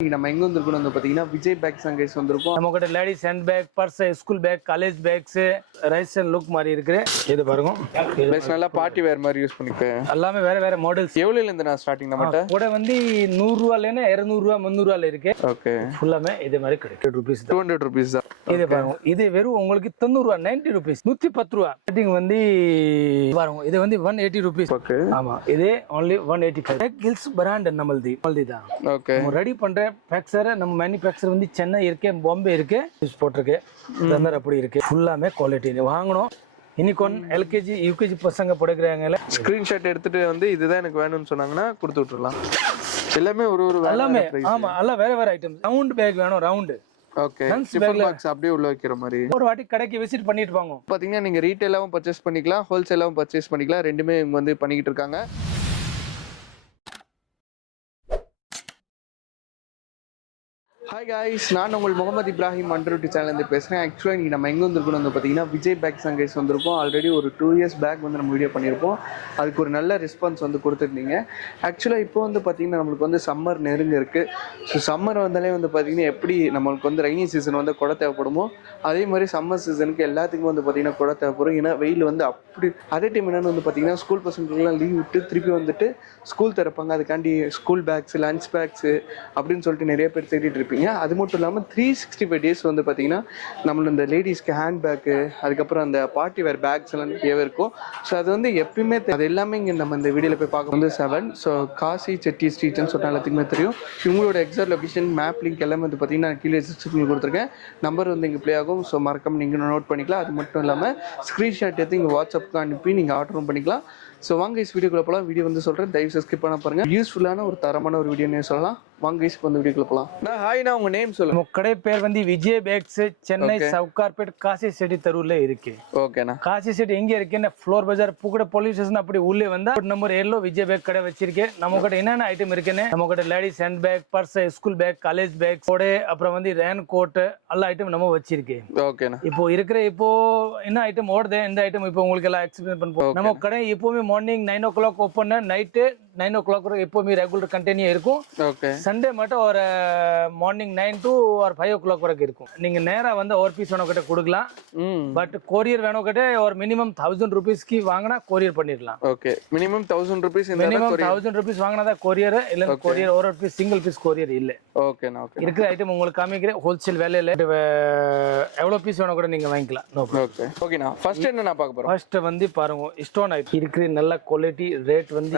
நம்ம எங்க வந்திருக்கோம் வந்து பாத்தீங்கன்னா விஜய் பேக்ஸ் அண்ட் கைஸ் வந்திருக்கோம். நம்ம கிட்ட ladies hand bag, purse, school bag, college bags, rice and look மாதிரி இருக்கு. இது பாருங்க, நல்லா பார்ட்டி வேர் மாதிரி யூஸ் பண்ணிக்க. எல்லாமே வேற வேற மாடல்ஸ். எவ்வளவுல இருந்து நான் ஸ்டார்டிங் நம்மட்ட கூட வந்து 100 ரூபாயில இருந்து 200 ரூபாய் 300 ரூபாயில இருக்கு. ஓகே, ஃபுல்லாமே இதே மாதிரி கிடைக்கும். ரூபீஸ் 200 ரூபீஸ் தான். இது பாருங்க, இது வெறும் உங்களுக்கு 90 ரூபாய், 90 ரூபீஸ், 110 ரூபாய். ரேட்டிங் வந்து பாருங்க, இது வந்து 180 ரூபீஸ். ஓகே, ஆமா, இது only 185. கில்ஸ் பிராண்ட் நம்மளது தான். ஓகே, நம்ம ரெடி பண்ற பேக்ஸர், நம்ம மேனுஃபேக்சர் வந்து சென்னை இருக்கு, பாம்பே இருக்கு, போட்டிருக்கு, தந்தர் அப்படி இருக்கு. ஃபுல்லாமே குவாலிட்டி வாங்கணும். இன்னைக்கு எல்கேஜி யூகேஜி பசங்க படிக்கிறாங்கல்ல, ஸ்கிரீன்ஷாட் எடுத்துட்டு வந்து இதுதான் எனக்கு வேணும்னு சொன்னாங்கன்னா கொடுத்து விட்டுறலாம். எல்லாமே ஒரு எல்லாமே ஆமா, எல்லாம் வேற வேற ஐட்டம். ரவுண்ட் பேக் வேணும், ரவுண்ட். ஓகே, டிஃபன் பாக்ஸ் அப்படியே உள்ள வைக்கிற மாதிரி. ஒரு வாட்டி கடைக்கு விசிட் பண்ணிட்டு வாங்க. பாத்தீங்கன்னா நீங்க ரீட்டைலாவும் பர்ச்சேஸ் பண்ணிக்கலாம், ஹோல்சேலாவும் பர்ச்சேஸ் பண்ணிக்கலாம். ரெண்டுமே இவங்க வந்து பண்ணிக்கிட்டு இருக்காங்க. ஹாய் காய்ஸ், நான் உங்கள் முகமது இப்ராஹிம் அண்டர்விட்டி சேனல்லேருந்து பேசுகிறேன். ஆக்சுவலாக இன்றைக்கி நம்ம எங்கே வந்திருக்கோம் வந்து பார்த்தீங்கன்னா விஜய் பேக்ஸ் அண்ட் கைஸ் வந்திருக்கோம். ஆல்ரெடி ஒரு 2 இயர்ஸ் பேக் வந்து நம்ம வீடியோ பண்ணியிருப்போம். அதுக்கு ஒரு நல்ல ரெஸ்பான்ஸ் வந்து கொடுத்துருந்தீங்க. ஆக்சுவலாக இப்போ வந்து பார்த்திங்கன்னா நம்மளுக்கு வந்து சம்மர் நெருங்க இருக்குது. ஸோ சம்மர் வந்தாலே வந்து பார்த்திங்கன்னா எப்படி நம்மளுக்கு வந்து ரெய்னி சீசன் வந்து குடை தேவைப்படுமோ, அதே மாதிரி சம்மர் சீசனுக்கு எல்லாத்துக்கும் வந்து பார்த்திங்கன்னா குடை தேவைப்படும். ஏன்னா வெயில் வந்து அப்படி அதே டைம் என்னென்னு வந்து பார்த்திங்கன்னா ஸ்கூல் பசங்களுக்குலாம் லீவ் விட்டு திருப்பி வந்துட்டு ஸ்கூல் திறப்பாங்க. அதுக்காண்டி ஸ்கூல் பேக்ஸு, லஞ்ச் பேக்ஸு அப்படின்னு சொல்லிட்டு நிறைய பேர் தேடிட்டு இருப்பீங்க. அது மட்டும் இல்லாமல் 365 டேஸ் வந்து பார்த்தீங்கன்னா நம்மளோட இந்த லேடிஸ்க்கு ஹேண்ட் பேக்கு, அதுக்கப்புறம் அந்த பார்ட்டி வேர் பேக்ஸ் எல்லாம் தேவை இருக்கும். ஸோ அது வந்து எப்பயுமே அது எல்லாமே இங்கே நம்ம இந்த வீடியோவில் போய் பார்க்க வந்து 7. ஸோ காசி செட்டி ஸ்ட்ரீட்னு சொன்னால் எல்லாத்துக்குமே தெரியும். இவங்களோட எக்ஸாக்ட் லொகேஷன், மேப் லிங்க் எல்லாமே வந்து பார்த்தீங்கன்னா கீழே டிஸ்கிரிப்ஷனில் கொடுத்துருக்கேன். நம்பர் வந்து இங்கே ப்ளே ஆகும். ஸோ மறக்காம நீங்கள் நோட் பண்ணிக்கலாம். அது மட்டும் இல்லாமல் ஸ்க்ரீன்ஷாட் எடுத்து இங்கே வாட்ஸ்அப்புக்கு அனுப்பி நீங்கள் ஆர்டரும் பண்ணிக்கலாம். ஸோ வாங்க இஸ் வீடியோக்குள்ள போகலாம். வீடியோ வந்து சொல்கிறேன், தயவு ஸ்கிப் பண்ண பாருங்க. யூஸ்ஃபுல்லான ஒரு தரமான ஒரு வீடியோன்னு சொல்லலாம். வாங்க இஸ் வந்து வீடியோக்குள்ள போகலாம். நான் ஹாய்னா உங்க நேம் சொல்லுங்க. கடை பேர் வந்து விஜய் பேக்ஸ், சென்னை சவுகார்பேட் காசி செட்டி தெருவுல இருக்கு. ஓகேண்ணா. காசி செட்டி எங்க இருக்குன்னா ஃப்ளோர் பஜார் புகட போலீஸ் ஸ்டேஷன் அப்படி உள்ளே வந்தா நம்பர் 7 விஜய் பேக் கடை வச்சிருக்கேன். நம்ம கிட்ட என்னென்ன ஐட்டம் இருக்குன்னு, நம்ம கிட்ட ladies hand bag, purse, school bag, college back, கோடை, அப்புறம் வந்து ரெயின் கோட், எல்லா ஐட்டம் நம்ம வச்சிருக்கேன். ஓகேண்ணா. இப்போ என்ன ஐட்டம் ஓடுது, இந்த ஐட்டம் இப்போ உங்களுக்கு எல்லாம் எக்ஸ்பிளைன் பண்ணுவோம். நம்ம கடை எப்பவுமே morning 9 o'clock open, night 9 o'clock எப்பவுமே ரெகுலர் கண்டினியூ இருக்கும். சண்டே மட்டும் ஒரு மார்னிங் 9 to 5 o'clock வரைக்கும் இருக்கும். நீங்க நேரா வந்து ஒரு பீஸ் வேணும் கிட்ட கொடுக்கலாம். பட் கொரியர் வேணும் கிட்ட ஒரு மினிமம் 1000 ரூபீஸ்க்கு வாங்கினா கொரியர் பண்ணிடலாம். Okay, minimum 1000 rupees. Minimum 1000 rupees வாங்கினாதான் கொரியர். இல்ல கொரியர் ஒரு பீஸ் சிங்கிள் பீஸ் கொரியர் இல்ல. ஓகேண்ணா. ஓகே, இருக்கிற ஐட்டம் உங்களுக்கு காமிக்கிறேன். ஹோல்சேல் வேலையில எவ்வளவு பீஸ் வேணும் கூட நீங்க வாங்கிக்கலாம். ஓகே ஓகேண்ணா. ஃபர்ஸ்ட் என்ன நான் பார்க்க போறேன். ஃபர்ஸ்ட் வந்து பாருங்க, ஸ்டோன் ஐட்டம் இருக்கிற நல்ல குவாலிட்டி. ரேட் வந்து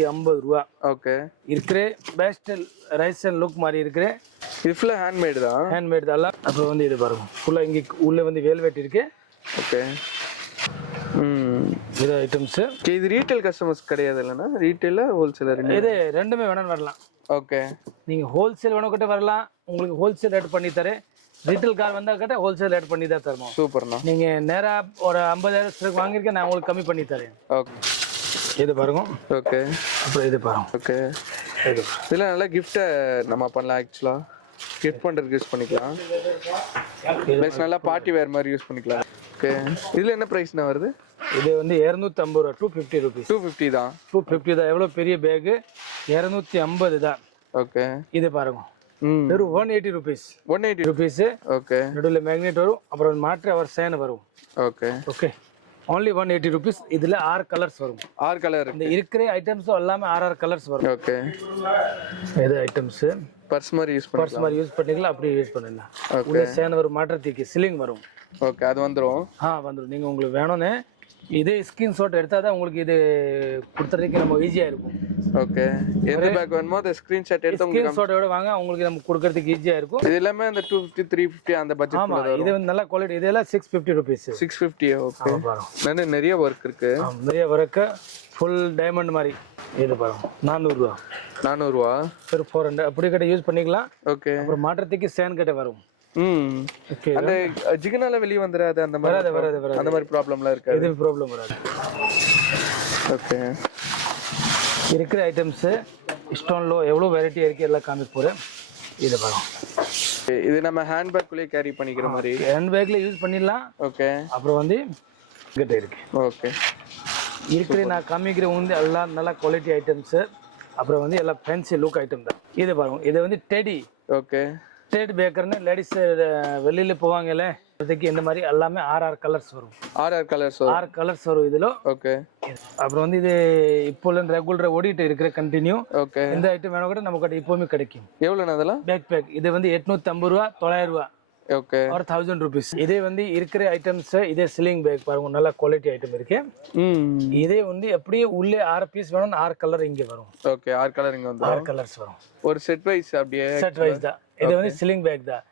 650 ரூபாய். ஓகே, இருக்கிற பெஸ்ட் ரைஸ் அண்ட் லுக் மாதிரி இருக்கிற. இது ஃபுல்லா ஹேண்ட்மேட் தான். ஹேண்ட்மேட் தான். அப்புறம் வந்து இது பாருங்க, ஃபுல்லா இங்க உள்ள வந்து வேல்வெட் இருக்கு. ஓகே, இது ஐட்டம்ஸ். இது ரீட்டைல் கஸ்டமர்ஸ் கிடையாது இல்லனா, ரீட்டைலா ஹோல்சேலர் இது ரெண்டுமே வேணும் வரலாம். ஓகே, நீங்க ஹோல்சேல் வேணும் கிட்ட வரலாம், உங்களுக்கு ஹோல்சேல் ரேட் பண்ணி தரேன். ரீட்டைல் கார் வந்தா கிட்ட ஹோல்சேல் ரேட் பண்ணி தான் தருவோம். சூப்பர்ண்ணா. நீங்க நேரா ஒரு 50,000 வாங்கிருக்கேன், நான் உங்களுக்கு கம்மி பண்ணி தரேன். ஓகே, இது பாருங்க. ஓகே, அப்புறம் இது பாருங்க. ஓகே, இதுல நல்ல கிஃப்ட் நம்ம பண்ணலாம். ஆக்சுவலா கிஃப்ட் பண்றதுக்கு யூஸ் பண்ணிக்கலாம். ப்ளஸ் நல்லா பார்ட்டி வேர் மாதிரி யூஸ் பண்ணிக்கலாம். ஓகே, இதுல என்ன பிரைஸ்னா வருது? இது வந்து 250 ரூபாய், 250 ரூபீஸ். 250 தான். 250 தான். எவ்வளவு பெரிய பேக், 250 தான். ஓகே, இது பாருங்க, வெறும் 180 ரூபீஸ். 180 ரூபீஸ். ஓகே, நடுவில் மேக்னெட் வரும், அப்புறம் மாற்று அவர் சேன் வரும். Okay, okay, only 180 rupees. இதுல 6 கலர்ஸ் வரும். 6 கலர். இந்த இருக்கிற ஐட்டம்ஸ் எல்லாமே 6 கலர்ஸ் வரும். ஓகே, இது ஐட்டம்ஸ் பர்ஸ் மாதிரி யூஸ் பண்ணலாம். பர்ஸ் மாதிரி யூஸ் பண்ணிக்கலாம், அப்படியே யூஸ் பண்ணலாம். உள்ள சேன் வரும், மாற்றத்துக்கு சிலிங் வரும். ஓகே, அது வந்துரும். வந்துரும். நீங்க உங்களுக்கு வேணும்னே இதே ஸ்கிரீன்ஷாட் எடுத்தாதான் உங்களுக்கு இது கொடுத்துறதுக்கு நம்ம ஈஸியா இருக்கும். ஓகே, எந்த பேக் வேணுமோ அந்த ஸ்கிரீன்ஷாட் எடுத்து உங்களுக்கு ஸ்கிரீன்ஷாட்டோட வாங்க, உங்களுக்கு நம்ம கொடுக்கிறதுக்கு ஈஸியா இருக்கும். இது எல்லாமே அந்த 250 350 அந்த பட்ஜெட்ல வரும். இது வந்து நல்ல குவாலிட்டி. இதெல்லாம் 650 ரூபீஸ். 650. ஓகே, நிறைய வர்க் இருக்கு. நிறைய வர்க், ஃபுல் டைமண்ட் மாதிரி. இது பாருங்க, 400 ரூபாய். 400 ரூபாய். சரி, 400 அப்படி கிட்ட யூஸ் பண்ணிக்கலாம். ஓகே, அப்புறம் மாற்றத்துக்கு சேன் கிட்ட வரும். ஓகே, அந்த ஜிகனால வெளிய வந்தறாது அந்த மாதிரி வராது. அந்த மாதிரி ப்ராப்ளம்லாம் இருக்காது. இது ப்ராப்ளம் வராது. ஓகே, இருக்கிற ஐட்டம்ஸ் ஸ்டோன்ல எவ்வளவு வெரைட்டி இருக்கு எல்லாம் காமிக்க போறேன். இது பாருங்க, இது நம்ம ஹேண்ட் பேக்குள்ளே கேரி பண்ணிக்கிற மாதிரி. ஹேண்ட் பேக்ல யூஸ் பண்ணிடலாம். ஓகே, அப்புறம் வந்து கிட்ட இருக்கு. ஓகே, இருக்கிற நான் காமிக்கிற வந்து எல்லாம் நல்ல குவாலிட்டி ஐட்டம்ஸ். அப்புறம் வந்து எல்லாம் ஃபேன்சி லுக் ஐட்டம் தான். இது பாருங்க, இது வந்து டெடி. ஓகே. டெடி பேக்கர்னு லேடிஸ் வெளியில போவாங்கல்ல, அதுக்கு இந்த மாதிரி எல்லாமே 6 கலர்ஸ் வரும். 6 கலர்ஸ் 6 கலர்ஸ் வரும் இதுல. ஓகே. அப்புறம் வந்து இது இப்போ ரெகுலரா ஓடிட்டு இருக்கிற கண்டினியூ. ஓகே. இந்த ஐட்டம் வேணும் கூட நமக்கு எப்பவுமே கிடைக்கும். எவ்வளோண்ணா அதெல்லாம்? பேக் பேக் இது வந்து 850 ரூபா, 900 ரூபா. ஓகே. ஒரு 1000 rupees. இதே வந்து இருக்கிற ஐட்டம்ஸ், இதே சிலிங் பேக் பாருங்க, நல்ல குவாலிட்டி ஐட்டம் இருக்கு. இதே வந்து அப்படியே உள்ளே 6 பீஸ் வேணும், 6 கலர் இங்க வரும். ஓகே. 6 கலர் இங்க வந்து 6 கலர்ஸ் வரும். ஒரு செட் வைஸ் அப்படியே செட் வைஸ் தான். இது வந்து சிலிங் பேக் தான்.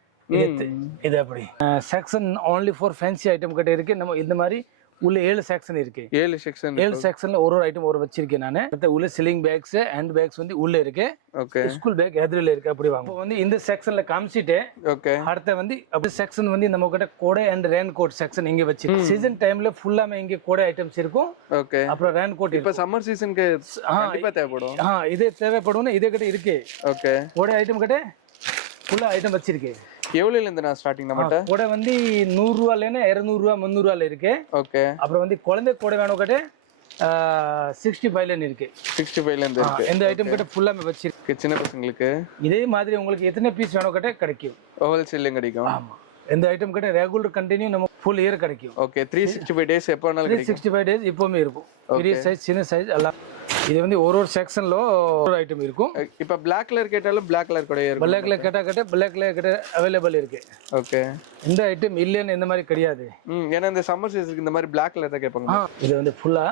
இது அப்படி section only for fancy item கிட்ட இருக்கு. நம்ம இந்த மாதிரி உள்ள 7 செக்ஷன் இருக்கு. 7 செக்ஷன்ல ஒரு ஐட்டம் ஒரு வச்சிருக்கேன் நானு. உள்ள சிலிங் பேக்ஸ், ஹேண்ட் பேக்ஸ் வந்து உள்ள இருக்கு. ஓகே. ஸ்கூல் பேக் எதிரில இருக்கு. அப்படி வாங்க. இப்போ வந்து இந்த செக்ஷன்ல காமிச்சிட்டு, ஓகே, அடுத்து வந்து அப்படி செக்ஷன் வந்து நம்ம கிட்ட கோடை அண்ட் ரெயின் கோட் செக்ஷன் இங்க வச்சிருக்கு. சீசன் டைம்ல ஃபுல்லாமே இங்க கோடை ஐட்டம்ஸ் இருக்கும். ஓகே. அப்புறம் ரெயின் கோட். இப்ப சம்மர் சீசனுக்கு கண்டிப்பா தேவைப்படும். இதே தேவைப்படும். இதே கிட்ட இருக்கு. ஓகே. கோடை ஐட்டம் கிட்ட ஃபுல்லா ஐட்டம் வச்சிருக்கேன். எவ்வளவுல இருந்து நான் ஸ்டார்டிங் நம்மட்ட? கோடை வந்து 100 ரூபாயில 200 ரூபா 300 ரூபாயில இருக்கு. ஓகே. அப்புறம் வந்து குழந்தை கோடை வேணும் கிட்ட 65ல இருக்கு. 65ல இருந்து இருக்கு. இந்த ஐட்டம் கிட்ட ஃபுல்லாமே வச்சிருக்கு. சின்ன பசங்களுக்கு இதே மாதிரி உங்களுக்கு எத்தனை பீஸ் வேணும் கிட்ட கிடைக்கும். ஹோல்சேல்ல கிடைக்கும். ஆமா. இந்த ஐட்டம் கிட்ட ரெகுலர் கண்டினியூ நம்ம ஃபுல் இயர் கிடைக்கும். ஓகே. 365 டேஸ் எப்ப வேணாலும் கிடைக்கும். 365 டேஸ் எப்பவுமே இருக்கும். பெரிய சைஸ், சின்ன சைஸ் எல்லாம். இது வந்து ஒரு செக்ஷன்ல ஒரு ஐட்டம் இருக்கும். இப்ப Black கலர் கேட்டாலும் Black கலர் கூட இருக்கும். Black கலர் கேட்டா Black கலர் கிட்ட அவைலபிள் இருக்கு. ஓகே. இந்த ஐட்டம் இல்லன்னு இந்த மாதிரி கிடையாது. ஏன்னா இந்த சம்மர் சீசனுக்கு இந்த மாதிரி Black கலர் தான் கேட்பாங்க. இது வந்து ஃபுல்லா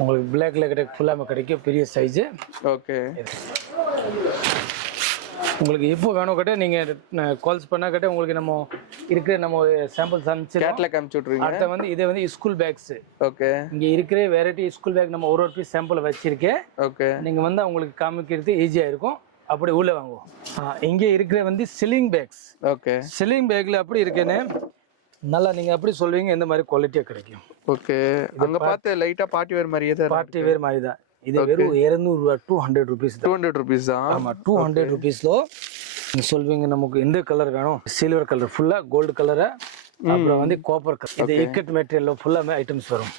உங்களுக்கு Black கலர் கிட்ட ஃபுல்லாமே கிடைக்கும். பெரிய சைஸ். ஓகே. உங்களுக்கு எப்போ வேணும் கிட்ட நீங்க கால்ஸ் பண்ணா கிட்ட உங்களுக்கு நம்ம இருக்கிற நம்ம சாம்பிள்ஸ் அனுப்பிச்சு கேட்லாக் அனுப்பிச்சு விட்டுருங்க. அடுத்து வந்து இது வந்து ஸ்கூல் பேக்ஸ். ஓகே. இங்க இருக்கிற வெரைட்டி ஸ்கூல் பேக் நம்ம ஒரு பீஸ் சாம்பிள் வச்சிருக்கேன். ஓகே. நீங்க வந்து உங்களுக்கு காமிக்கிறது ஈஸியா இருக்கும். அப்படி உள்ள வாங்குவோம். இங்க இருக்கிற வந்து சிலிங் பேக்ஸ். ஓகே. சிலிங் பேக்ல அப்படி இருக்கேன்னு நல்லா நீங்க அப்படி சொல்வீங்க, இந்த மாதிரி குவாலிட்டியா கிடைக்கும். ஓகே. அங்க பார்த்து லைட்டா பார்ட்டி வேர் மாதிரியே தான். பார்ட்டி வேர் மாதிரி தான். இது வெறும் 200 ரூபா, 200 rupees தான். 200 rupees தான். ஆமா, 200 rupeesல நீங்க சொல்வீங்க நமக்கு எந்த கலர் வேணும். சில்வர் கலர் ஃபுல்லா, கோல்டு கலர், அப்புறம் வந்து காப்பர் கலர். இது இக்கட் மெட்டீரியல்ல ஃபுல்லாமே ஐட்டம்ஸ் வரும்.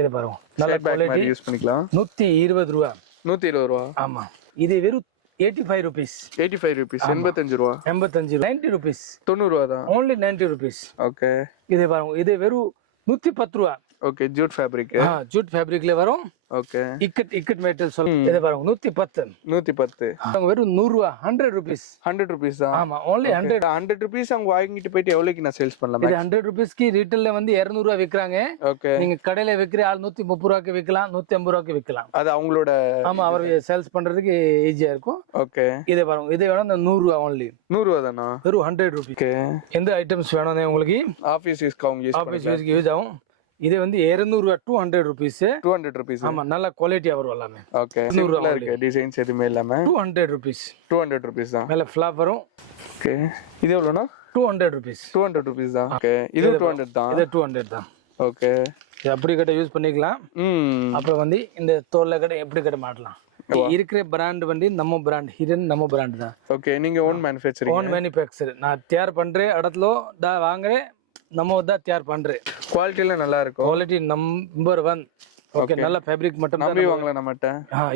இது பாருங்க, நல்ல குவாலிட்டி யூஸ் பண்ணிக்கலாம். 120 ரூபா. 120 ரூபா. ஆமா. இது வெறும் 85 rupees. 85 rupees. 85 ரூபா. 85 90 rupees. 90 ரூபா தான். only 90 rupees. ஓகே. இது பாருங்க, இது வெறும் 110 ரூபா. ஓகே. Jute fabric. ஜூட் ஃபேப்ரிக்ல வரும். ஓகே. இக்கட் மெட்டீரியல் சொல்லுங்க. இது பாருங்க 110. 110. வெறும் 100 ரூபா. 100 rupees. 100 rupees தான். ஆமா, only 100 rupees அவங்க வாங்கிட்டு போயிட்டு எவ்வளவுக்கு நான் சேல்ஸ் பண்ணலாம்? இது 100 rupeesக்கு ரீட்டைல்ல வந்து 200 ரூபா விக்கிறாங்க. ஓகே. நீங்க கடையில விக்கிற ஆள் 130 ரூபாய்க்கு விக்கலாம், 150 ரூபாய்க்கு விக்கலாம். அது அவங்களோட. ஆமா, அவர் சேல்ஸ் பண்றதுக்கு ஈஸியா இருக்கும். ஓகே. இது பாருங்க, இது வேணும் 100 ரூபா only. 100 ரூபா தானா? வெறும் 100 rupees. எந்த ஐட்டம்ஸ் வேணும் உங்களுக்கு? ஆபீஸ் யூஸ்க்கு அவங்க யூஸ் ஆபீஸ் யூஸ்க்கு யூஸ் ஆகும். இது வந்து 200 ரூபா, 200 rupees. 200 rupees. ஆமா, நல்ல குவாலிட்டியா வரும் எல்லாமே. ஓகே. சிம்பிளா இருக்கு, டிசைன்ஸ் எதுவுமே இல்லாம. 200 rupees. 200 rupees தான். மேல ஃபிளாப் வரும். ஓகே. இது எவ்வளவுனா? 200 rupees. 200 rupees தான். ஓகே. இது 200 தான். இது 200 தான். ஓகே. இது அப்படி கட்ட யூஸ் பண்ணிக்கலாம். அப்புறம் வந்து இந்த தோல்ல கட்ட எப்படி கட்ட மாட்டலாம். இருக்கிற பிராண்ட் வந்து நம்ம பிராண்ட், ஹிடன் நம்ம பிராண்ட் தான். ஓகே. நீங்க ஓன் மேனுஃபேக்சரிங்? Own manufacture. நான் தயார் பண்றேன் இடத்துல தான் வாங்குறேன், நம்ம தான் தயார் பண்றேன். குவாலிட்டில நல்லா இருக்கும். Quality number 1. ஓகே. நல்ல ஃபேப்ரிக் மட்டும் தான் நம்பி வாங்கலாம் நம்மட்ட.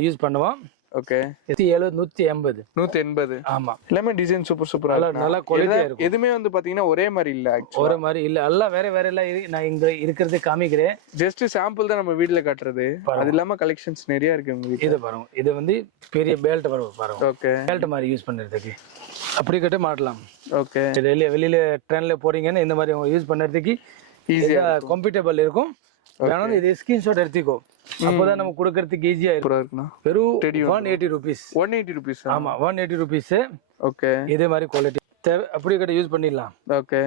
யூஸ் பண்ணுவோம். ஓகே. 170 180. ஆமா. எல்லாமே டிசைன் சூப்பர் சூப்பரா இருக்கு. நல்ல குவாலிட்டியா இருக்கும். எதுமே வந்து பாத்தீங்கன்னா ஒரே மாதிரி இல்ல. ஆக்சுவலா ஒரே மாதிரி இல்ல, எல்லாம் வேற வேற எல்லாம் நான் இங்க இருக்கிறதே காமிக்கிறேன். ஜஸ்ட் சாம்பிள் தான் நம்ம வீட்ல காட்டுறது. அது இல்லாம கலெக்ஷன்ஸ் நிறைய இருக்கு உங்க வீட்ல. இது பாருங்க, இது வந்து பெரிய பெல்ட் வரும் பாருங்க. ஓகே. பெல்ட் மாதிரி யூஸ் பண்றதுக்கு அப்படி கட்ட மாட்டலாம். ஓகே. வெளியில ட்ரெயின்ல போறீங்கன்னா இந்த மாதிரி யூஸ் பண்றதுக்கு ஈஸியா கம்ஃபர்டபிள் இருக்கும். வேணும் இது ஸ்கிரீன்ஷாட் எடுத்துக்கோ, அப்பதான் நம்ம கொடுக்கறதுக்கு ஈஸியா இருக்கும். வெறும் 180 rupees. 180 rupees. ஆமா, 180 rupees. ஓகே. இதே மாதிரி குவாலிட்டி அப்படி கிட்ட யூஸ் பண்ணிடலாம். ஓகே.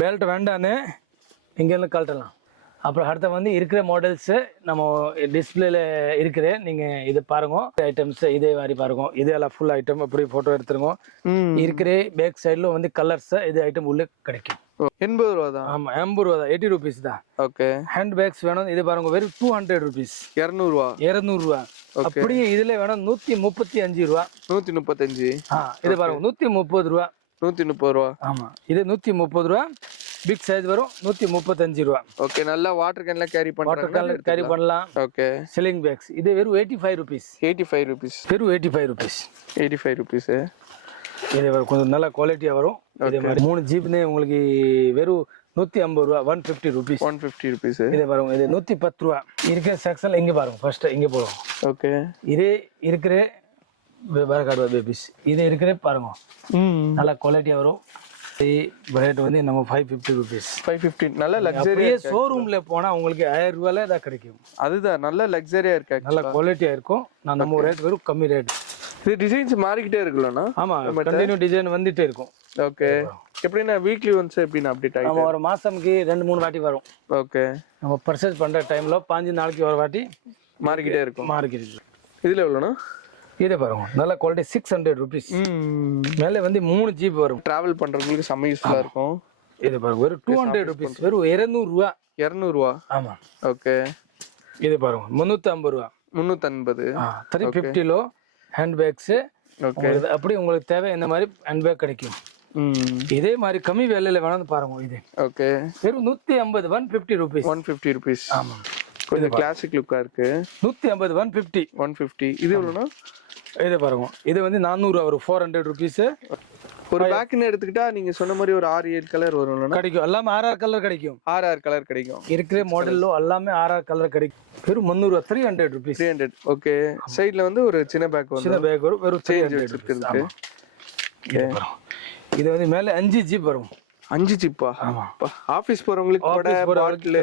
பெல்ட் வேண்டான்னு இங்கேருந்து கழட்டலாம். அப்புறம் அடுத்த வந்து இருக்கிற மாடல்ஸ் நம்ம டிஸ்பிளேல இருக்கிற நீங்க இது பாருங்க. ஐட்டம்ஸ் இதே மாதிரி பாருங்க. இது எல்லாம் ஃபுல் ஐட்டம் அப்படி போட்டோ எடுத்துருங்க. இருக்கிற பேக் சைட்ல வந்து கலர்ஸ் இது ஐட்டம் உள்ள கிடைக்கும். 80 ரூபா தான். ஆமா, 80 ரூபா தான். 80 rupees தான். ஓகே. ஹேண்ட் பேக்ஸ் வேணும், இது பாருங்க வெறும் 200 rupees. 200 ரூபா. 200 ரூபா. அப்படியே இதுல வேணும் 135 ரூபா. 135. இது பாருங்க 130 ரூபா. 130 ரூபா. ஆமா, இது 130 ரூபா. பிக் சைஸ் வரும் 135 ரூபா. ஓகே, நல்லா வாட்டர் கேன்ல கேரி வாட்டர் பண்றாங்க. கேன் கேரி பண்ணலாம். ஓகே, சில்லிங் பேக்ஸ் இது வெறும் 85 ருபீஸ். 85 rupees. வெறும் 85 ருபீஸ். 85 rupees. இது கொஞ்சம் நல்ல குவாலிட்டியா வரும். இதே மாதிரி 3 ஜீப்னே உங்களுக்கு வெறும் 150 ரூபா. 150 ருபீஸ். 150 rupees. இதே பாருங்க, இது 110 ரூபா. இருக்கிற செக்ஷன்ல இங்க பாருங்க, ஃபர்ஸ்ட் இங்க போறோம். ஓகே, இதே இருக்கிற பேரகார்டு பேபிஸ் இது இருக்கிற பாருங்க, நல்ல குவாலிட்டியா வரும். ரேட் வந்து நம்ம 550 ருபீஸ். 550. நல்ல லக்ஸரி. அப்படியே ஷோரூம்ல போனா உங்களுக்கு 1000 ரூபாயில தான் கிடைக்கும். அதுதான் நல்ல லக்ஸரியா இருக்கு. நல்ல குவாலிட்டியா இருக்கும். நம்ம ரேட் வெறும் கம்மி ரேட். இது டிசைன்ஸ் மாறிக்கிட்டே இருக்குல்லண்ணா? ஆமா, கண்டினியூ டிசைன் வந்துட்டே இருக்கும். ஓகே, எப்படின்னா வீக்லி ஒன்ஸ் எப்படின்னா அப்டேட் ஆகும்? நம்ம ஒரு மாசம்க்கு 2-3 வாட்டி வரும். ஓகே, நம்ம பர்ச்சேஸ் பண்ற டைம்ல 5 நாளைக்கு ஒரு வாட்டி மாறிக்கிட்டே இருக்கும். மாறிக்கிட்டு. இதுல எவ்வளோண்ணா? இதே பாருங்க, நல்ல குவாலிட்டி 600 ருபீஸ். மேலே வந்து 3 ஜிபி வரும். டிராவல் பண்றவங்களுக்கு செம்ம யூஸ்ஃபுல்லா இருக்கும். இது பாருங்க, வெறும் 200 ருபீஸ். வெறும் 200 ரூபா. 200 ரூபா? ஆமா. ஓகே, இது பாருங்க 350 ரூபா. 350. 350 லோ ஹேண்ட் பேக்ஸ். ஓகே, அப்படி உங்களுக்கு தேவை இந்த மாதிரி ஹேண்ட் பேக் கிடைக்கும். இதே மாதிரி கம்மி விலையில வேணாலும் பாருங்க. இது ஓகே, வெறும் 150. 150 ருபீஸ். 150 rupees. ஆமா, கொஞ்சம் கிளாசிக் லுக்கா இருக்கு. 150. 150. 150. இது எவ்வளோண்ணா? இது பாருங்க, இது வந்து 400 ரூபா வரும். 400 ருபீஸ். ஒரு பேக்னு எடுத்துக்கிட்டா நீங்க சொன்ன மாதிரி ஒரு 6-7 கலர் வரும். கிடைக்கும், எல்லாமே 6 கலர் கிடைக்கும். 6 கலர் கிடைக்கும். இருக்கிற மாடல்ல எல்லாமே 6 கலர் கிடைக்கும். வெறும் 300. 300 ருபீஸ். 300. ஓகே, சைடுல வந்து ஒரு சின்ன பேக் வரும். சின்ன பேக் வரும். வெறும் 300 இருக்கு. இது வந்து மேல 5 ஜிப் வரும். 5 ஜிப்பா? ஆமா. ஆபீஸ் போறவங்களுக்கு கூட பாட்டில்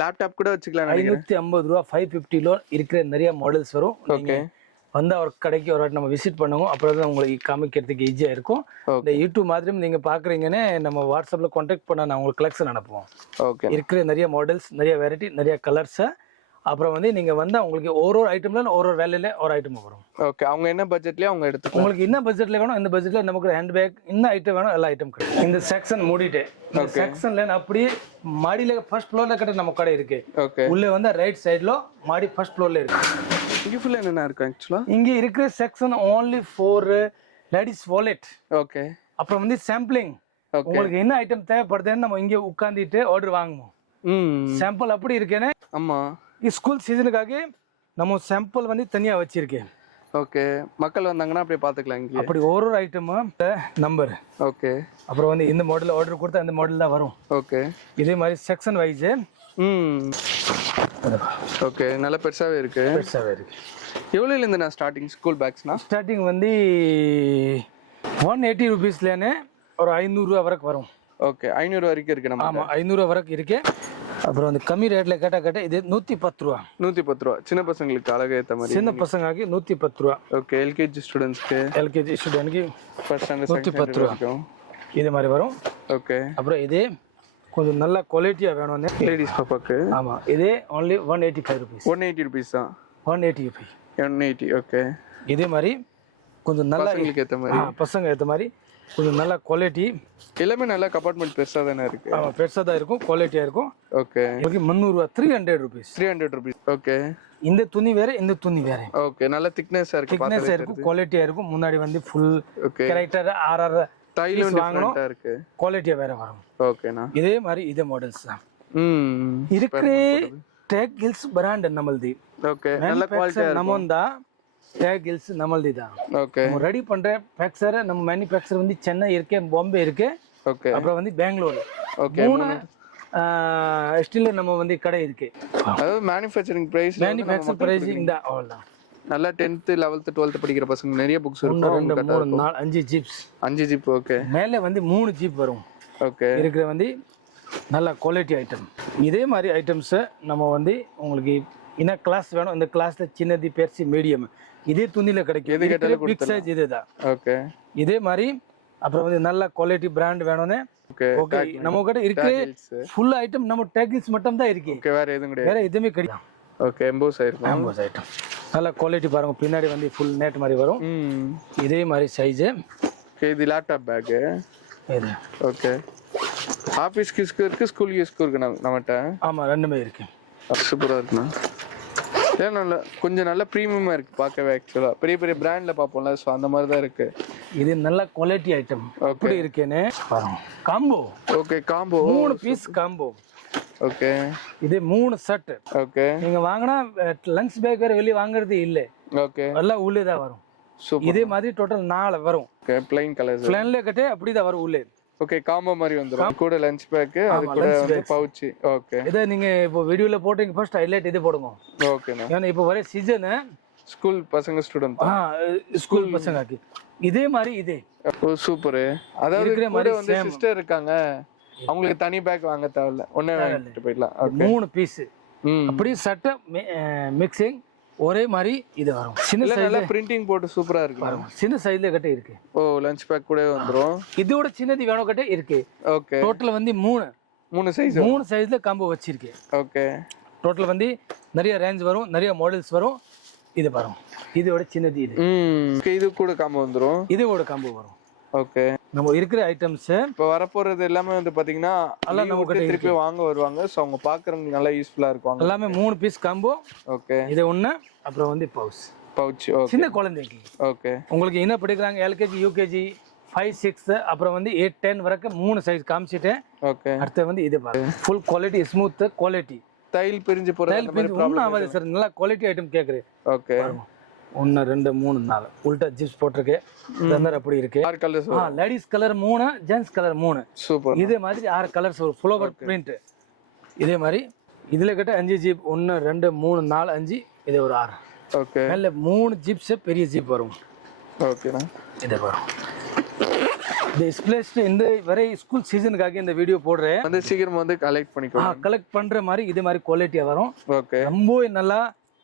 லேப்டாப் கூட வச்சுக்கலாம். 550 ரூபா. 550 லோ இருக்கிற நிறைய மாடல்ஸ் வரும். ஓகே, வந்து அவர் கடைக்கு ஒரு வாட்டி நம்ம விசிட் பண்ணுவோம். அப்புறம் தான் உங்களுக்கு காமிக்கிறதுக்கு ஈஸியா இருக்கும். இந்த யூடியூப் மாதிரியும் நீங்க பாக்குறீங்கன்னு நம்ம வாட்ஸ்அப்ல கான்டாக்ட் பண்ண நான் உங்களுக்கு கலெக்ஷன் அனுப்புவோம். ஓகே, இருக்கிற நிறைய மாடல்ஸ், நிறைய வெரைட்டி, நிறைய கலர்ஸ். அப்புறம் வந்து நீங்க வந்தா உங்களுக்கு ஒரு ஐட்டம்ல ஒரு வேலையில ஒரு ஐட்டம் வரும். ஓகே, அவங்க என்ன பட்ஜெட்லயே அவங்க எடுத்துக்கலாம். உங்களுக்கு என்ன பட்ஜெட்ல வேணும், இந்த பட்ஜெட்ல நமக்கு ஹேண்ட் பேக் என்ன ஐட்டம் வேணும் எல்லா ஐட்டம் கிடைக்கும். இந்த செக்ஷன் மூடிட்டு இந்த செக்ஷன்ல அப்படியே மாடியில ஃபர்ஸ்ட் ஃப்ளோர்ல கிட்ட நம்ம கடை இருக்கு. ஓகே, உள்ள வந்து ரைட் சைடுல மாடி ஃபர்ஸ்ட் ஃப்ளோர்ல இருக்கு. இங்க ஃபுல்லா என்னென்ன இருக்கு ஆக்சுவலா? இங்க இருக்கிற section only for ladies wallet. Okay, அப்புறம் வந்து சாம்பிளிங். உங்களுக்கு என்ன ஐட்டம் தேவைப்படுதுன்னு நம்ம இங்க உட்கார்ந்துட்டு ஆர்டர் வாங்குவோம். சாம்பிள் அப்படி இருக்கேன்னு. ஆமா, ஸ்கூல் சீசனுக்காக நம்ம சாம்பிள் வந்து தனியா வச்சிருக்கேன். ஓகே, மக்கள் வந்தாங்கன்னா அப்படியே பாத்துக்கலாம் இங்க. அப்படி ஒரு ஐட்டமும் நம்பர். ஓகே, அப்புறம் வந்து இந்த மாடல் ஆர்டர் கொடுத்தா அந்த மாடல் தான் வரும். ஓகே, இதே மாதிரி செக்ஷன் வைஸ். ஓகே, நல்ல பெருசாவே இருக்கு. பெருசாவே இருக்கு. எவ்வளவுல இருந்து நான் ஸ்டார்டிங் ஸ்கூல் பேக்ஸ்னா? ஸ்டார்டிங் வந்து 180 ருபீஸ்லேன்னு ஒரு 500 ரூபா வரைக்கும் வரும். ஓகே, 500 வரைக்கும் இருக்கு நம்ம. ஆமா, 500 ரூபா வரைக்கும் இருக்கு. அப்புறம் வந்து கம்மி ரேட்ல கேட்டா இது 110 ரூபா. 110 ரூபா. சின்ன பசங்களுக்கு அழகா ஏத்த மாதிரி. சின்ன பசங்களுக்கு 110 ரூபா. ஓகே, எல்கேஜி ஸ்டூடண்ட்ஸ்க்கு. எல்கேஜி ஸ்டூடண்ட்க்கு ஃபர்ஸ்ட் ஸ்டாண்டர்ட் 110 ரூபா. இது மாதிரி வரும். ஓகே, அப்புறம் இதே கொஞ்சம் நல்ல குவாலிட்டியா வேணும்னு லேடிஸ் பாப்பாக்கு. ஆமா, இதே only 185 ருபீஸ். 180 rupees தான். 185. 180. ஓகே, இதே மாதிரி கொஞ்சம் நல்ல பசங்களுக்கு ஏத்த மாதிரி. பசங்க ஏத்த மாதிரி கொஞ்சம் நல்ல குவாலிட்டி. எல்லாமே நல்ல கம்பார்ட்மெண்ட் பெருசா தானே இருக்கு. ஆமா, பெருசா தான் இருக்கும், குவாலிட்டியா இருக்கும். ஓகே, உங்களுக்கு 300 ரூபா. 300 ருபீஸ். 300 rupees. ஓகே, இந்த துணி வேற, இந்த துணி வேற. ஓகே, நல்ல திக்னஸா இருக்கு. திக்னஸா இருக்கும், குவாலிட்டியா இருக்கும். முன்னாடி வந்து ஃபுல் ஓகே கேரக்டர் RR ஸ்டைலும் டிஃபரண்டா இருக்கு. குவாலிட்டியா வேற வரும். ஓகேனா, இதே மாதிரி இதே மாடல்ஸ் தான் இருக்கிற டேக் கில்ஸ் பிராண்ட் நம்மள்து. ஓகே, நல்ல குவாலிட்டியா நம்மந்தா டேக் கில்ஸ் நம்மள்து தான். ஓகே, நம்ம ரெடி பண்ற பேக்சர் நம்ம மேனுஃபேக்சர் வந்து சென்னை இருக்கு, பாம்பே இருக்கு. ஓகே, அப்புறம் வந்து பெங்களூர். ஓகே, 3 ஸ்டில் நம்ம வந்து கடை இருக்கு. அதாவது மேனுஃபேக்சரிங் பிரைஸ் பிரைசிங் தான். அவ்வளவுதான். நல்லா 10th 11th 12th படிக்கிற பசங்க நிறைய புக்ஸ் இருக்கும். 1 2 3 4 5 ஜிப்ஸ். 5 ஜிப். ஓகே, மேலே வந்து 3 ஜிப் வரும். ஓகே, இருக்கிற வந்து நல்ல குவாலிட்டி ஐட்டம். இதே மாதிரி ஐட்டம்ஸ் நம்ம வந்து உங்களுக்கு என்ன கிளாஸ் வேணும், இந்த கிளாஸ்ல சின்னது பெருசு மீடியம் இதே துணியில கிடைக்கும். எது கேட்டாலும் பிக் சைஸ் இதுதான். ஓகே, இதே மாதிரி அப்புறம் வந்து நல்ல குவாலிட்டி பிராண்ட் வேணும்னு. ஓகே, ஓகே, நம்ம கிட்ட இருக்கிற ஃபுல் ஐட்டம் நம்ம டேகில்ஸ் மட்டும் தான் இருக்கு. ஓகே, வேற எதுவும் கிடையாது. வேற எதுவுமே கிடையாது. ஓகே, எம்போஸ் ஆயிருக்கும். எம்போஸ் ஐட்டம் நல்ல குவாலிட்டி பாருங்க. பின்னாடி வந்து ஃபுல் நெட் மாதிரி வரும். இதே மாதிரி சைஸ். ஓகே, இது லேப்டாப் பேக். இது ஓகே, ஆபீஸ்க்கு இருக்கு, ஸ்கூல் யூஸ்க்கு இருக்கு நம்மட்ட. ஆமா, ரெண்டுமே இருக்கு. சூப்பரா இருக்குண்ணா. ஏன் நல்ல கொஞ்சம் நல்ல ப்ரீமியமா இருக்கு பார்க்கவே. ஆக்சுவலா பெரிய பெரிய பிராண்ட்ல பார்ப்போம்ல, ஸோ அந்த மாதிரி தான் இருக்கு. இது நல்ல குவாலிட்டி ஐட்டம். அப்படி இருக்கேன்னு பாருங்க. Combo. Okay, combo 3 piece combo. Okay, இது 3 செட். ஓகே, நீங்க வாங்கினா லஞ்ச் பேக் வேற வெளியே வாங்குறது இல்லை. ஓகே, எல்லாம் உள்ளே தான் வரும். சூப்பர். இதே மாதிரி டோட்டல் 4 வரும். Okay, plain colours. பிளான்ல கட்டே அப்படிதான் வரும் உள்ளே. ஓகே, காம்போ மாதிரி வந்துரும். கூட லஞ்ச் பேக், அது கூட வந்து பவுச். ஓகே, இத நீங்க இப்போ வீடியோல போடுறீங்க, ஃபர்ஸ்ட் ஹைலைட் இது போடுங்க. ஓகேண்ணா. ஏன்னா இப்போ வர சீசன் ஸ்கூல் பசங்க ஸ்டூடண்ட். ஸ்கூல் பசங்களுக்கு இதே மாதிரி இதே. ஓ சூப்பர். அதாவது கூட வந்து சிஸ்டர் இருக்காங்க, அவங்களுக்கு தனி பேக் வாங்க தேவையில்ல, ஒண்ணே வாங்கிட்டு போயிடலாம். 3 பீஸ் அப்படி சட்டை மிக்சிங் ஒரே மாதிரி இது வரும். சின்ன சைஸ்ல பிரிண்டிங் போட்டு சூப்பரா இருக்கு. சின்ன சைஸ்ல கட்ட இருக்கு. ஓ லஞ்ச் பேக் கூட வந்துரும். இதோட சின்னது வேணும் கட்ட இருக்கு. ஓகே, டோட்டல் வந்து 3 சைஸ். 3 சைஸ்ல காம்போ வச்சிருக்கேன். ஓகே, டோட்டல் வந்து நிறைய ரேஞ்ச் வரும், நிறைய மாடல்ஸ் வரும். இது பாருங்க, இதோட சின்னது இது. இது கூட காம்போ வந்துரும். இதோட காம்போ வரும். ஓகே, நம்ம இருக்கிற ஐட்டம்ஸ் இப்போ வரப்போறது எல்லாமே வந்து பாத்தீங்கன்னா எல்லாம் நம்ம திருப்பி வாங்க வருவாங்க, சோ அவங்க பாக்குறவங்களுக்கு நல்லா யூஸ்ஃபுல்லா இருக்கும். எல்லாமே 3 பீஸ் காம்போ. ஓகே, இது ஒண்ணு, அப்புறம் வந்து பவுச். ஓகே, சின்ன குழந்தைக்கு. ஓகே, உங்களுக்கு என்ன படிக்கிறாங்க, எல்கேஜி யூகேஜி 5 6 அப்புறம் வந்து 8 10 வரைக்கும் 3 சைஸ் காமிச்சிட்டேன். ஓகே, அடுத்து வந்து இது பாருங்க, full quality, smooth quality. Tile பிரிஞ்சு போறது அந்த மாதிரி ப்ராப்ளம் ஆகாது சார். நல்ல குவாலிட்டி ஐட்டம் கேக்குறேன். ஓகே, 1 2 3 4 உல்டா ஜிப்ஸ் போட்டிருக்கு. இந்த மாதிரி அப்படி இருக்கு. 6 colours. Ladies colour 3, gents colour 3. Super. இதே மாதிரி 6 கலர்ஸ் ஒரு ஃப்ளவர் பிரிண்ட். இதே மாதிரி இதுல கிட்ட 5 ஜிப், 1 2 3 4 5, இது ஒரு 6. ஓகே, மேல 3 ஜிப்ஸ் பெரிய ஜிப் வரும். ஓகேண்ணா. இதே வரும். இந்த ஸ்பிளேஸ்ட் இந்த வரை ஸ்கூல் சீசனுக்காக இந்த வீடியோ போடுறேன். வந்து சீக்கிரம் வந்து கலெக்ட் பண்ணிக்கலாம். கலெக்ட் பண்ற மாதிரி இதே மாதிரி குவாலிட்டியா வரும். ஓகே, ரொம்ப நல்லா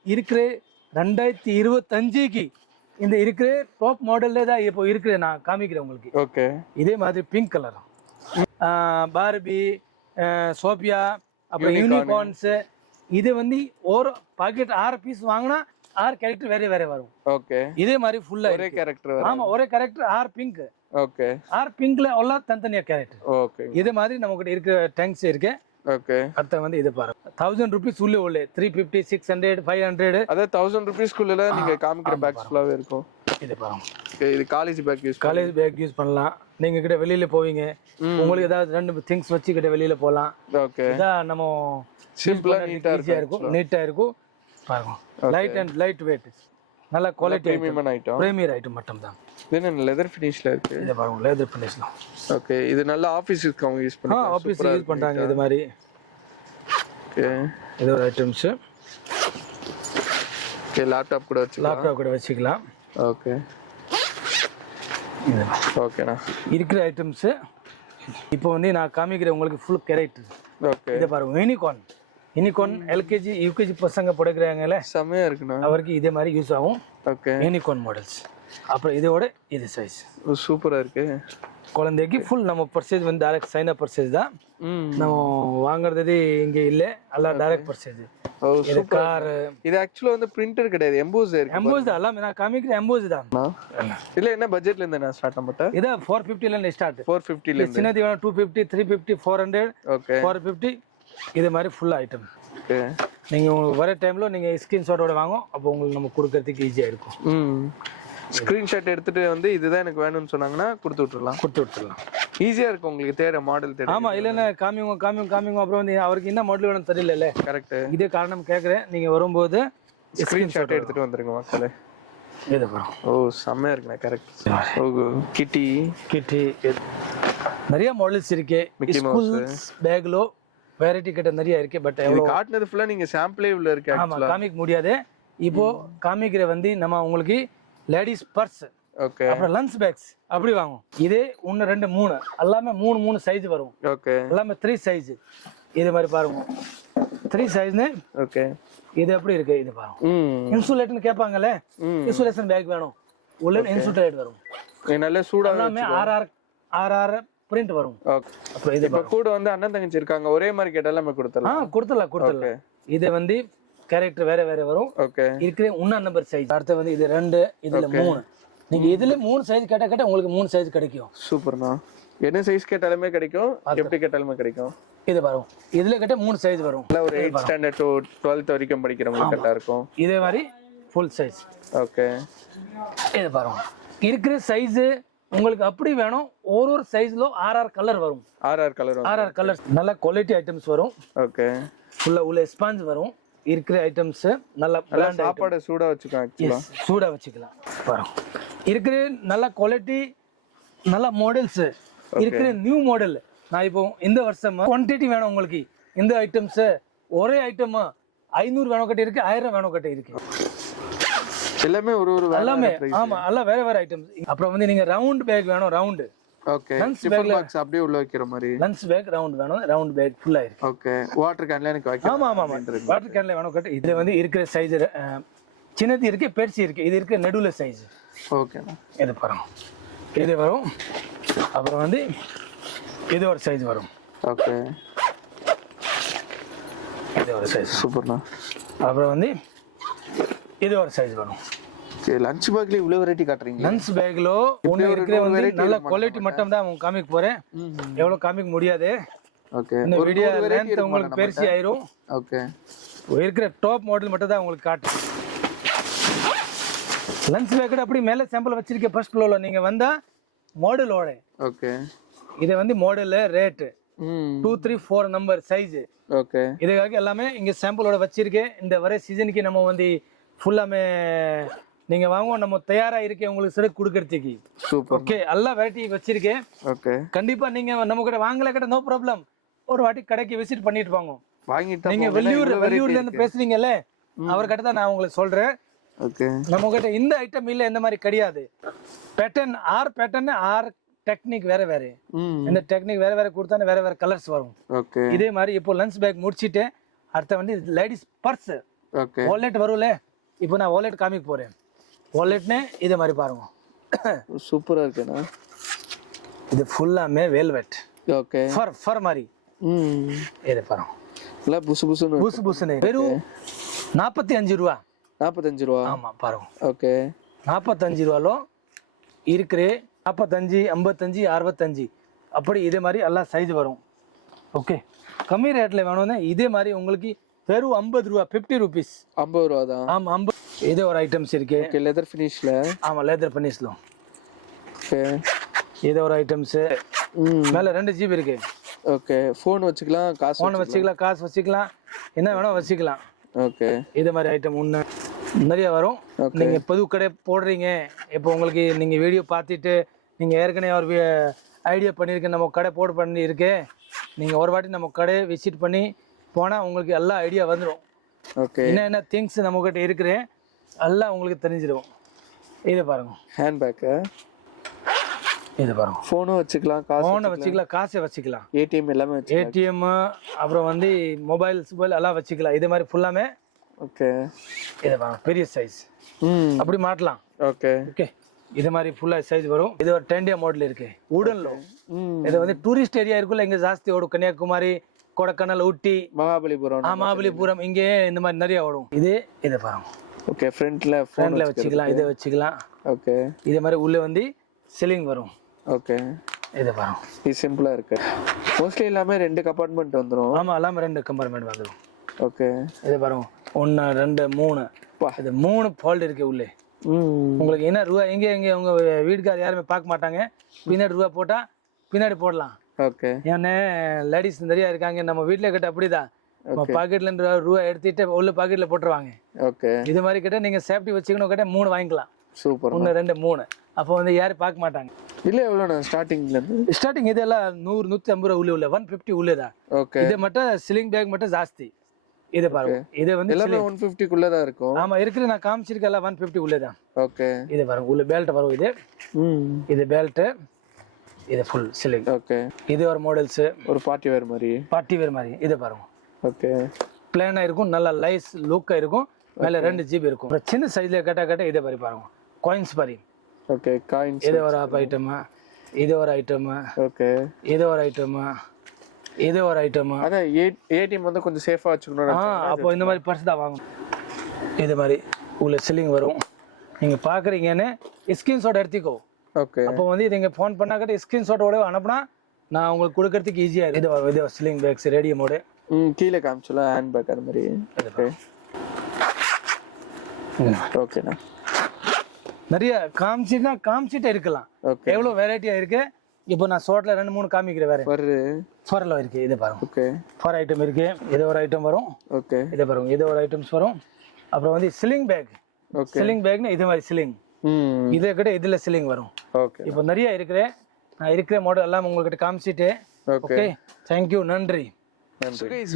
இருக்கிற 2025க்கு இந்த இருக்கிற டாப் மாடல்ல தான் இப்போ இருக்கிற நான் காமிக்கிறேன் உங்களுக்கு. ஓகே, இதே மாதிரி பிங்க் கலர் பார்பி, சோபியா, அப்புறம் யூனிகார்ன்ஸ். இது வந்து ஒரு பாக்கெட் 6 பீஸ் வாங்கினா 6 கேரக்டர் வேற வேற வரும். ஓகே, இதே மாதிரி ஃபுல்லா ஒரே கேரக்டர் வரும். ஆமா, ஒரே கேரக்டர் 6 பிங்க். ஓகே, 6 பிங்க்ல எல்லாம் தனித்தனியா கேரக்டர். ஓகே, இதே மாதிரி நமக்கு இருக்கிற டேங்க்ஸ் இருக்கு. ஓகே, அடுத்து வந்து இது பாருங்க, 1000 ரூபீஸ் உள்ளே 350 600 500. அதாவது 1000 ரூபீஸ்க்குள்ள நீங்க காமிக்கிற பேக்ஸ் ஃபுல்லாவே இருக்கும். இது பாருங்க. ஓகே, இது college bag use college bag use பண்ணலாம். நீங்க கிட்ட வெளியில போவீங்க, உங்களுக்கு ஏதாவது 2 திங்ஸ் வச்சு கிட்ட வெளியில போலாம். ஓகே, இதான் நம்ம சிம்பிளா நீட்டா இருக்கும், நீட்டா இருக்கும். பாருங்க, லைட் அண்ட் லைட் வெயிட், நல்ல குவாலிட்டி பிரீமியர் ஐட்டம் மட்டும் தான். இது என்ன லெதர் ஃபினிஷ்ல இருக்கு. இது பாருங்க, லெதர் ஃபினிஷ்ல. ஓகே, இது நல்ல ஆபீஸ்க்கு அவங்க யூஸ் பண்ணுவாங்க. ஆபீஸ் யூஸ் பண்றாங்க இது மாதிரி. ஓகே, இது ஒரு ஐட்டம்ஸ். ஓகே, லேப்டாப் கூட வச்சுக்கலாம். ஓகே, ஓகேண்ணா. இருக்கிற ஐட்டம்ஸ் இப்போ வந்து நான் காமிக்கிறேன் உங்களுக்கு ஃபுல் கேரக்டர். ஓகே, இதை பாருங்க, யூனிகார்ன் எல்கேஜி யூகேஜி பசங்க படிக்கிறாங்கல்ல, செமையா இருக்குண்ணா. அவருக்கு இதே மாதிரி யூஸ் ஆகும். Okay, unicorn models. அப்புறம் இதோட இது சைஸ் சூப்பரா இருக்கு. குழந்தைக்கு ஃபுல் நம்ம பர்ச்சேஸ் வந்து டைரக்ட் சைனா பர்ச்சேஸ் தான். நம்ம வாங்குறது இங்க இல்ல, எல்லாம் டைரக்ட் பர்ச்சேஸ். இது கார். இது ஆக்சுவலா வந்து பிரிண்டர் கிடையாது, எம்போஸ் இருக்கு. எம்போஸ் தான் எல்லாம் நான் காமிக்கிற எம்போஸ் தான். இல்ல என்ன பட்ஜெட்ல இருந்து நான் ஸ்டார்ட் பண்ணட்டா? இது 450 ல இருந்து ஸ்டார்ட். 450 ல இருந்து. சின்னது வேணும் 250 350 400. ஓகே, 450. இது மாதிரி ஃபுல் ஐட்டம். ஓகே, நீங்க வர டைம்ல நீங்க ஸ்கிரீன்ஷாட்டோட வாங்க, அப்போ உங்களுக்கு நம்ம கொடுக்கிறதுக்கு ஈஸியா இருக்கும். ஸ்கிரீன்ஷாட் எடுத்துட்டு வந்து இதுதான் எனக்கு வேணும்னு சொன்னாங்கன்னா கொடுத்து விட்டுறலாம். ஈஸியா இருக்கும் உங்களுக்கு தேட மாடல் தேட. ஆமா, இல்லன்னா காமிங்க அப்புறம் வந்து அவருக்கு என்ன மாடல் வேணும் தெரியல. கரெக்ட். இதே காரணம் கேக்குறேன், நீங்க வரும்போது ஸ்கிரீன்ஷாட் எடுத்துட்டு வந்துருங்க மக்களே. இது பாருங்க. ஓ செமையா இருக்குண்ணா. கரெக்ட். ஓ கிட்டி நிறைய மாடல்ஸ் இருக்கு. ஸ்கூல் பேக்லோ வெரைட்டி கிட்ட நிறைய இருக்கு. பட் இது காட்டுனது ஃபுல்லா நீங்க சாம்பிளே உள்ள இருக்கு. ஆமா, காமிக்க முடியாது. இப்போ காமிக்கிற வந்து நம்ம உங்களுக்கு லேடிஸ் பர்ஸ், ஓகே, அப்புறம் லஞ்ச் பேக்ஸ் அப்படி வாங்கும். இதே 1 2 3 எல்லாமே 3 சைஸ் வரும். ஓகே, எல்லாமே 3 சைஸ். இது மாதிரி பாருங்க, 3 சைஸ்னு. ஓகே, இது எப்படி இருக்கு இது பாருங்க. இன்சுலேட்டர்னு கேட்பாங்கல்ல, இன்சுலேஷன் பேக் வேணும், உள்ள இன்சுலேட்டர் வரும். நல்ல சூடா எல்லாமே ஆர் பிரிண்ட் வரும். ஓகே, அப்புறம் இது கூட வந்து அண்ணன் தங்கச்சி இருக்காங்க, ஒரே மாதிரி கேட்டால நம்ம கொடுத்துடலாம். இது வந்து கேரக்டர் வேற வேற வரும். ஓகே, இருக்கிற 1 நம்பர் சைஸ். அடுத்து வந்து இது 2, இதுல 3. நீங்க இதுல 3 சைஸ் கேட்டா உங்களுக்கு 3 சைஸ் கிடைக்கும். சூப்பர்ண்ணா. என்ன சைஸ் கேட்டாலுமே கிடைக்கும், எப்படி கேட்டாலுமே கிடைக்கும். இது வரும். இதுல கிட்ட 3 சைஸ் வரும். ஒரு 8th ஸ்டாண்டர்ட் டு 12th வரைக்கும் படிக்கிறவங்களுக்கு கரெக்டா இருக்கும். இதே மாதிரி ஃபுல் சைஸ். ஓகே. இது பாருங்க. இருக்கிற சைஸ் உங்களுக்கு அப்படி வேணும். ஒரு சைஸ்ல 6 கலர் வரும். 6 கலர்ஸ். நல்ல குவாலிட்டி ஐட்டம்ஸ் வரும். ஓகே. ஃபுல்லா உள்ள ஸ்பாஞ்ச் வரும். இருக்கிற ஐட்டம்ஸ் நல்ல பிராண்ட் சாப்பாடு சூடா வச்சுக்கலாம். ஆக்சுவலா சூடா வச்சுக்கலாம். பாருங்க. இருக்கிற நல்ல குவாலிட்டி நல்ல மாடல்ஸ் இருக்கிற நியூ மாடல். நான் இப்போ இந்த வருஷம் குவான்டிட்டி வேணும் உங்களுக்கு. இந்த ஐட்டம்ஸ் ஒரே ஐட்டம் 500 வேணும் கட்டி இருக்கு, 1000 வேணும் கட்டி இருக்கு. எல்லாமே எல்லாமே ஆமா எல்லாம் வேற வேற ஐட்டம்ஸ். அப்புறம் வந்து நீங்க ரவுண்ட் பேக் வேணும். Round okay. டிஃபன் பாக்ஸ் அப்படியே உள்ள வைக்கிற மாதிரி லஞ்ச் பேக் ரவுண்ட் வேணும். ரவுண்ட் பேக் ஃபுல்லா இருக்கு. ஓகே. வாட்டர் கேன்ல எனக்கு வைக்க. ஆமா வாட்டர் கேன்ல வேணும் கட்டி. இதுல வந்து இருக்கிற சைஸ் சின்னது இருக்கு, பெருசு இருக்கு. இது இருக்கு நடுவுல சைஸ். ஓகே. இது பாருங்க. இது வரும். அப்புறம் வந்து இது ஒரு சைஸ் வரும். ஓகே. இது ஒரு சைஸ். சூப்பர்ண்ணா. அப்புறம் வந்து இது ஒரு சைஸ் வரும். சரி, லஞ்ச் பேக்ல இவ்வளவு வெரைட்டி காட்டுறீங்க. லஞ்ச் பேக்ல ஒண்ணு இருக்கிற வந்து நல்ல குவாலிட்டி மட்டும் தான் உங்களுக்கு காமிக்க போறேன். எவ்வளவு காமிக்க முடியாது. ஓகே. இந்த வீடியோ லெந்த் உங்களுக்கு பெருசி ஆயிரும். ஓகே. இருக்கிற டாப் மாடல் மட்டும் தான் உங்களுக்கு காட்டு. லஞ்ச் பேக்கெட் அப்படி மேல சாம்பிள் வச்சிருக்கேன் ஃபர்ஸ்ட் ஃப்ளோர்ல. நீங்க வந்தா மாடலோட. ஓகே. இது வந்து model rate 2 3 4 number size. Okay. இதுக்காக எல்லாமே இங்க சாம்பிளோட வச்சிருக்கேன். இந்த வர சீசனுக்கு நம்ம வந்து ஃபுல்லாமே நீங்க வாங்குவோம். நம்ம தயாரா இருக்கேன் உங்களுக்கு சிறப்பு கொடுக்கறதுக்கு. சூப்பர். ஓகே. எல்லா வெரைட்டி வச்சிருக்கேன். ஓகே. கண்டிப்பா நீங்க நம்ம கிட்ட வாங்கல கிட்ட நோ ப்ராப்ளம். ஒரு வாட்டி கடைக்கு விசிட் பண்ணிட்டு வாங்க. வாங்கிட்டு நீங்க வெளியூர்ல இருந்து பேசுறீங்கல்ல, அவர்கிட்ட தான் நான் உங்களுக்கு சொல்றேன். ஓகே. நம்ம கிட்ட இந்த ஐட்டம் இல்ல, இந்த மாதிரி கிடையாது. பேட்டர்ன் ஆர் டெக்னிக் வேற வேற. இந்த டெக்னிக் வேற வேற கொடுத்தானே வேற வேற கலர்ஸ் வரும். ஓகே. இதே மாதிரி இப்போ லஞ்ச் பேக் முடிச்சிட்டு அடுத்த வந்து லேடிஸ் பர்ஸ். ஓகே. வாலெட் வரும்ல. இப்போ நான் வாலெட் காமிக்க போறேன். வாலெட்னே இதே மாதிரி பாருங்க. சூப்பரா இருக்குண்ணா. இது ஃபுல்லாமே வெல்வெட். ஓகே. ஃபர் மாதிரி. இது பாருங்க. எல்லாம் புசுன்னு வெறும் 45 ரூபா. 45 ரூபா. ஆமா பாருங்க. ஓகே. 45 ரூபாலோ இருக்கிற 45 55 65 அப்படி இதே மாதிரி எல்லா சைஸ் வரும். ஓகே. கம்மி ரேட்ல வேணும்னா இதே மாதிரி உங்களுக்கு வெறும் 50 ரூபா 50 ருபீஸ். 50 ரூபா தான். ஆமா 50. இதே ஒரு ஐட்டம்ஸ் இருக்கு. ஓகே. லெதர் ஃபினிஷ்ல. ஆமா லெதர் ஃபினிஷ்ல. ஓகே. இதே ஒரு ஐட்டம்ஸ். மேல 2 ஜிபி இருக்கு. ஓகே. ஃபோன் வச்சுக்கலாம், காசு வச்சுக்கலாம், என்ன வேணா வச்சுக்கலாம். ஓகே. இதே மாதிரி ஐட்டம் ஒன்று நிறைய வரும். நீங்க புது கடை போடுறீங்க, இப்போ உங்களுக்கு நீங்க வீடியோ பார்த்துட்டு நீங்க ஏற்கனவே ஒரு ஐடியா பண்ணியிருக்கேன் நம்ம கடை பண்ணி இருக்கேன். நீங்க ஒரு வாட்டி நம்ம கடையை விசிட் பண்ணி போனா உங்களுக்கு எல்லா ஐடியா வந்துடும். ஓகே. என்ன திங்ஸ் நம்ம கிட்ட இருக்கிறேன் எல்லாம் உங்களுக்கு தெரிஞ்சிடும். இது பாருங்க. ஹேண்ட்பேக். இது பாருங்க. ஃபோனும் வச்சுக்கலாம், காசை வச்சுக்கலாம். ஏடிஎம் எல்லாமே வச்சுக்கலாம். ஏடிஎம் அப்புறம் வந்து மொபைல் எல்லாம் வச்சுக்கலாம். இது மாதிரி ஃபுல்லாமே. ஓகே. இது பாருங்க பெரிய சைஸ். அப்படி மாட்டலாம். ஓகே. ஓகே. இது மாதிரி ஃபுல்லா சைஸ் வரும். இது ஒரு 10 மாடல் இருக்கு உடன்ல. இது வந்து டூரிஸ்ட் ஏரியா இருக்குல்ல, இங்க ஜாஸ்தி ஓடும். கன்னியாகுமரி, கொடைக்கானல், ஊட்டி, மகாபலிபுரம் இங்கே இந்த மாதிரி நிறைய ஓடும். இது பாருங்க. ஓகே. ஃப்ரண்ட்ல வச்சுக்கலாம், இதை வச்சுக்கலாம். ஓகே. இதே மாதிரி உள்ள வந்து சிலிங் வரும். ஓகே. இது பாருங்க. இது சிம்பிளா இருக்கு. மோஸ்ட்லி எல்லாமே 2 கம்பார்ட்மெண்ட் வந்துரும். ஆமா எல்லாமே 2 கம்பார்ட்மெண்ட் வந்துரும். ஓகே. இது பாருங்க 1 2 3. இது 3 ஃபால்ட் இருக்கு உள்ளே. உங்களுக்கு என்ன ரூபா எங்க உங்க வீட்டுக்கார யாருமே பார்க்க மாட்டாங்க. பின்னாடி ரூபா போட்டா பின்னாடி போடலாம். ஓகே. ஏன்னா லேடிஸ் நிறைய இருக்காங்க. நம்ம வீட்டுல கிட்ட அப்படிதான் பாக்கெட்ல இருந்து ரூபா எடுத்துட்டு உள்ள பாக்கெட்ல போட்டுருவாங்க. ஓகே. இது மாதிரி கிட்ட நீங்க சேஃப்டி வச்சுக்கணும். கிட்ட 3 வாங்கிக்கலாம். சூப்பர். 1 2 3. அப்போ வந்து யாரும் பார்க்க மாட்டாங்க. இல்ல எவ்வளவு ஸ்டார்டிங் இதெல்லாம் 100 150 ரூபா உள்ள 150 உள்ளதா. ஓகே. இது மட்டும் சிலிங் பேக் மட்டும் ஜாஸ்தி. இது பாருங்க. இது வந்து எல்லாமே 150 குள்ள தான் இருக்கும். ஆமா இருக்குது. நான் காமிச்சிருக்கேன் 150 உள்ளதான். ஓகே. இது பாருங்க உள்ள பெல்ட் வரும். இது பெல்ட். இது ஃபுல் சிலிங். ஓகே. இது ஒரு மாடல்ஸ். ஒரு பார்ட்டி வேர் மாதிரி. இது பாருங்க. ஓகே. பிளானா இருக்கும், நல்ல லைஸ் லுக்கா இருக்கும். மேல 2 ஜிபி இருக்கும். சின்ன சைஸ்ல கட்ட இதே மாதிரி பாருங்க. காயின்ஸ் மாதிரி. ஓகே. காயின்ஸ். இது ஒரு ஐட்டம். இது ஒரு ஐட்டம். ஓகே. இது ஒரு ஐட்டம். இது ஒரு ஐட்டம். அத ஏடிஎம் வந்து கொஞ்சம் சேஃபா வச்சுக்கணும். அப்போ இந்த மாதிரி பர்ஸ் தான் வாங்கணும். இது மாதிரி உள்ள சிலிங் வரும். நீங்க பாக்குறீங்கன்னு ஸ்கிரீன்ஷாட் எடுத்துக்கோ. ஓகே. அப்போ வந்து நீங்க ஃபோன் பண்ணாக்கிட்ட ஸ்கிரீன்ஷாட்டோட அனுப்புனா நான் உங்களுக்கு கொடுக்கறதுக்கு ஈஸியாக இருக்குது. இது வரும், இது ஸ்லிங் பேக்ஸ் ரேடியோ மோடு. கீழே காமிச்சலாம் ஹேண்ட் பேக் அது மாதிரி. ஓகேண்ணா. நிறைய காமிச்சிட்டே இருக்கலாம். எவ்வளோ வெரைட்டியாக இருக்கு. இப்போ நான் ஷார்ட்ல 2-3 காமிக்கிறேன். வேற ஃபரில் இருக்கு, இது பாருங்க. ஓகே, ஃபர் ஐட்டம் இருக்கு. இது ஒரு ஐட்டம் வரும். ஓகே, இது பாருங்க, இது ஒரு ஐட்டம்ஸ் வரும். அப்புறம் வந்து சிலிங் பேக். ஓகே, சிலிங் பேக்னா இது மாதிரி சிலிங். இதை கிட்ட இதுல சிலிங் வரும். ஓகே, இப்போ நிறைய இருக்கு. நான் இருக்கிற மாடல் எல்லாம் உங்ககிட்ட காமிச்சிட்டு. ஓகே, தேங்க்யூ, நன்றி.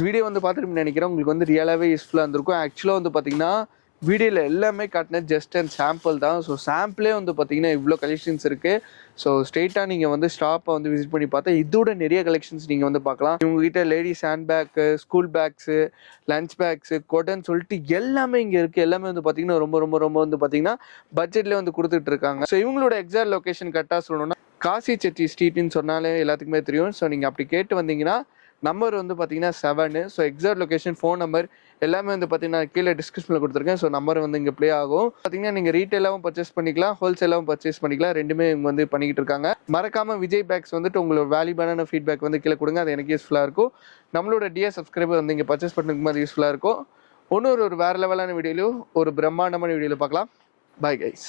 வீடியோ வந்து பார்த்துட்டு நினைக்கிறேன் உங்களுக்கு வந்து ரியலாகவே யூஸ்ஃபுல்லாக இருந்திருக்கும். ஆக்சுவலாக வந்து பார்த்தீங்கன்னா வீடியோவில் எல்லாமே காட்டினது ஜஸ்ட் அண்ட் சாம்பிள் தான். ஸோ சாம்பிளே வந்து பார்த்தீங்கன்னா இவ்வளோ கலெக்ஷன்ஸ் இருக்குது. ஸோ ஸ்ட்ரெயிட்டாக நீங்கள் வந்து ஸ்டாப்பை வந்து விசிட் பண்ணி பார்த்தா இதோட நிறைய கலெக்ஷன்ஸ் நீங்கள் வந்து பார்க்கலாம். இவங்ககிட்ட ladies hand bag, school bags, lunch bags, கொடைன்னு சொல்லிட்டு எல்லாமே இங்கே இருக்குது. எல்லாமே வந்து பார்த்தீங்கன்னா ரொம்ப ரொம்ப ரொம்ப வந்து பார்த்தீங்கன்னா பட்ஜெட்லேயே வந்து கொடுத்துட்ருக்காங்க. ஸோ இவங்களோட எக்ஸாக்ட் லொக்கேஷன் கரெக்டாக சொல்லணும்னா காசி செட்டி ஸ்ட்ரீட்னு சொன்னாலே எல்லாத்துக்குமே தெரியும். ஸோ நீங்கள் அப்படி கேட்டு வந்தீங்கன்னா நம்பர் வந்து பார்த்தீங்கன்னா 7. So exact location, phone number எல்லாமே வந்து பார்த்தீங்கன்னா கீழே டிஸ்கிரிப்ஷனில் கொடுத்துருக்கேன். ஸோ நம்பர் வந்து இங்கே ப்ளே ஆகும். பார்த்தீங்கன்னா நீங்கள் ரீட்டெயிலாகவும் பர்ச்சேஸ் பண்ணிக்கலாம், ஹோல்சேலாகவும் பர்ச்சேஸ் பண்ணிக்கலாம். ரெண்டுமே இவங்க வந்து பண்ணிக்கிட்டு இருக்காங்க. மறக்காமல் விஜய் பேக்ஸ் வந்துட்டு உங்களோட வேல்யூபான ஃபீட்பேக் வந்து கீழே கொடுங்க. அது எனக்கு யூஸ்ஃபுல்லாக இருக்கும். நம்மளோட டிஎஸ் சப்ஸ்கிரைபர் வந்து இங்கே பர்ச்சேஸ் பண்ணுறதுக்கு மாதிரி யூஸ்ஃபுல்லாக இருக்கும். ஒரு வேறு லெவலான வீடியோலையும் ஒரு பிரம்மாண்டமான வீடியோவில் பார்க்கலாம். Bye guys.